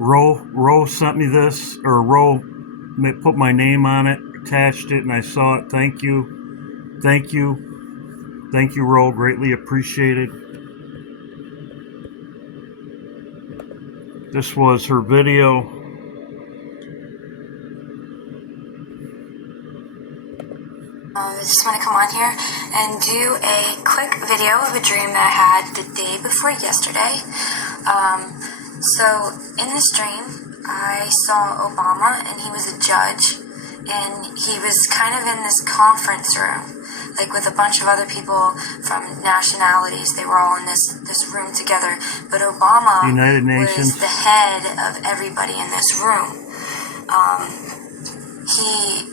Ro sent me this, or Ro put my name on it, attached it, and I saw it. Thank you. Thank you. Thank you, Ro. Greatly appreciated. This was her video. I just want to come on here and do a quick video of a dream that I had the day before yesterday. So in this dream, I saw Obama, and he was a judge, and he was kind of in this conference room, like with a bunch of other people from nationalities. They were all in this room together, but Obama United Nations was the head of everybody in this room. He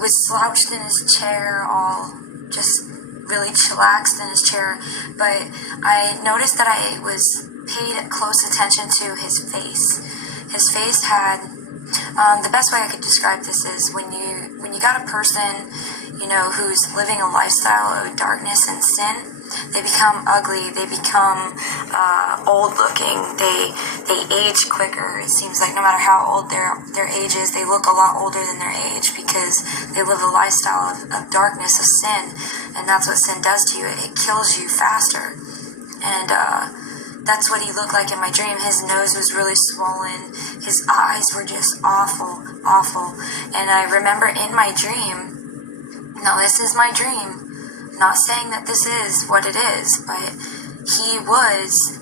was slouched in his chair, all just really chillaxed in his chair, but I noticed that I was paid close attention to his face. His face had, the best way I could describe this is when you got a person, who's living a lifestyle of darkness and sin, they become ugly, they become old looking, they age quicker. It seems like no matter how old their age is, they look a lot older than their age because they live a lifestyle of darkness, of sin, and that's what sin does to you. It kills you faster. And that's what he looked like in my dream. His nose was really swollen, his eyes were just awful. And I remember in my dream, now this is my dream, I'm not saying that this is what it is, but he was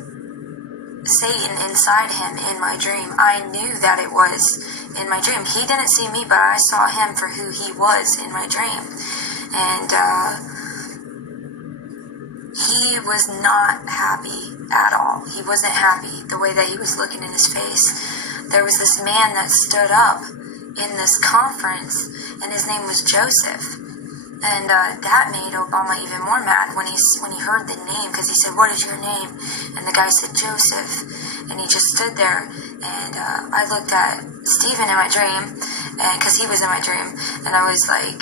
Satan inside him in my dream. I knew that it was in my dream. He didn't see me, but I saw him for who he was in my dream. And he was not happy at all. He wasn't happy the way that he was looking in his face. There was this man that stood up in this conference, and his name was Joseph. And that made Obama even more mad when he heard the name, because he said, "What is your name?" And the guy said, "Joseph." And he just stood there, and I looked at Stephen in my dream, and because he was in my dream, and I was like,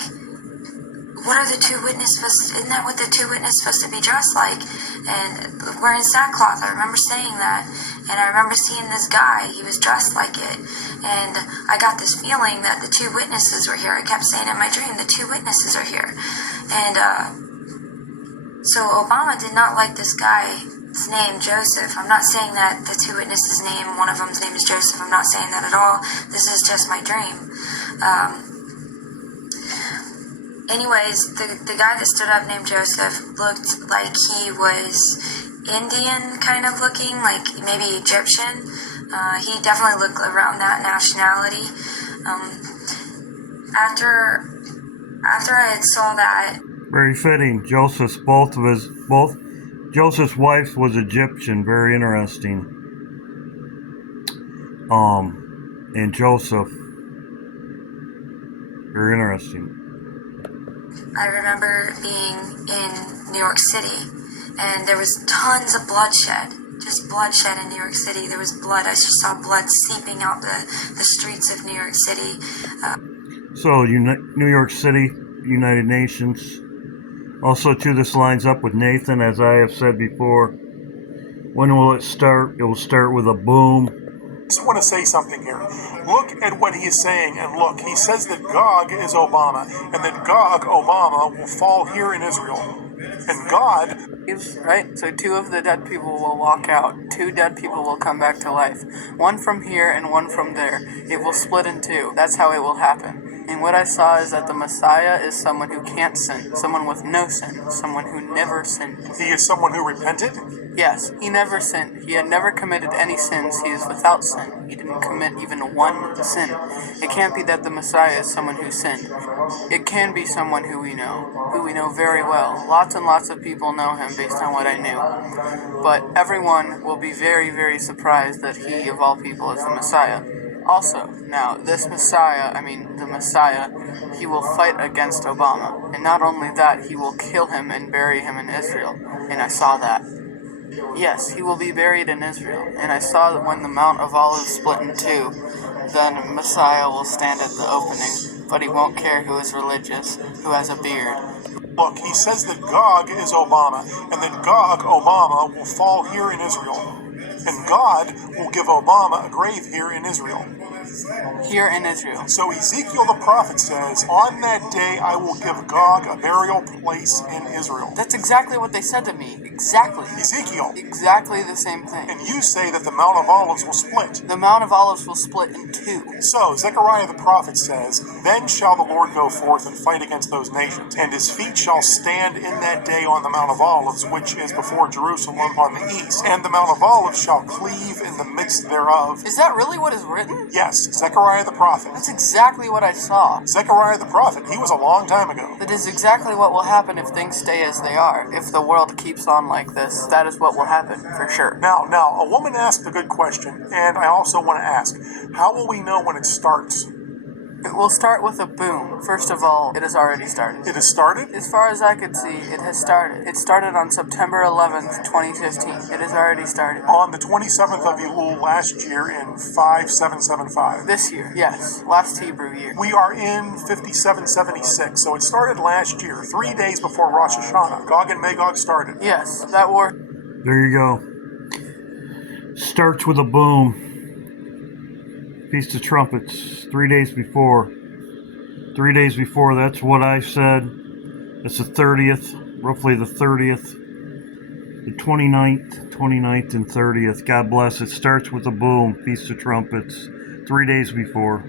"What are the two witnesses isn't that what the two witnesses supposed to be dressed like?" And wearing sackcloth. I remember saying that, and I remember seeing this guy, he was dressed like it, and I got this feeling that the two witnesses were here. I kept saying in my dream, the two witnesses are here. And so Obama did not like this guy's name, Joseph. I'm not saying that the two witnesses' name, one of them's name is Joseph. I'm not saying that at all. This is just my dream. Anyways, the guy that stood up named Joseph looked like he was Indian kind of looking, like maybe Egyptian. He definitely looked around that nationality. After I had saw that, very fitting. Joseph's Joseph's wife was Egyptian. Very interesting. And Joseph, very interesting. I remember being in New York City, and there was tons of bloodshed. Just bloodshed in New York City. There was blood. I just saw blood seeping out the streets of New York City. So, New York City, United Nations. Also, too, this lines up with Nathan, as I have said before. When will it start? It will start with a boom. I just want to say something here. Look at what he is saying, and look, he says that Gog is Obama, and that Gog, Obama, will fall here in Israel. And God... Right? So two of the dead people will walk out. Two dead people will come back to life. One from here and one from there. It will split in two. That's how it will happen. And what I saw is that the Messiah is someone who can't sin. Someone with no sin. Someone who never sinned. He is someone who repented? Yes, he never sinned. He had never committed any sins. He is without sin. He didn't commit even one sin. It can't be that the Messiah is someone who sinned. It can be someone who we know very well. Lots and lots of people know him based on what I knew. But everyone will be very, very surprised that he, of all people, is the Messiah. Also, now, the Messiah, he will fight against Obama. And not only that, he will kill him and bury him in Israel. And I saw that. Yes, he will be buried in Israel. And I saw that when the Mount of Olives split in two, then Messiah will stand at the opening, but he won't care who is religious, who has a beard. Look, he says that Gog is Obama, and that Gog, Obama, will fall here in Israel. And God will give Obama a grave here in Israel. Here in Israel. So Ezekiel the prophet says, on that day I will give Gog a burial place in Israel. That's exactly what they said to me. Exactly. Ezekiel. Exactly the same thing. And you say that the Mount of Olives will split. The Mount of Olives will split in two. So Zechariah the prophet says, then shall the Lord go forth and fight against those nations, and his feet shall stand in that day on the Mount of Olives, which is before Jerusalem on the east, and the Mount of Olives shall cleave in the midst thereof. Is that really what is written? Yes, Zechariah the prophet. That's exactly what I saw. Zechariah the prophet, he was a long time ago. That is exactly what will happen if things stay as they are. If the world keeps on like this, that is what will happen, for sure. Now, a woman asked a good question, and I also want to ask, how will we know when it starts? It will start with a boom. First of all, it has already started. It has started? As far as I could see, it has started. It started on September 11th, 2015. It has already started. On the 27th of Elul last year in 5775. This year, yes. Last Hebrew year. We are in 5776, so it started last year, 3 days before Rosh Hashanah. Gog and Magog started. Yes, that war. There you go. Starts with a boom. Feast of Trumpets, 3 days before. 3 days before, that's what I said. It's the 30th, roughly the 30th. The 29th, and 30th. God bless. It starts with a boom. Feast of Trumpets, 3 days before.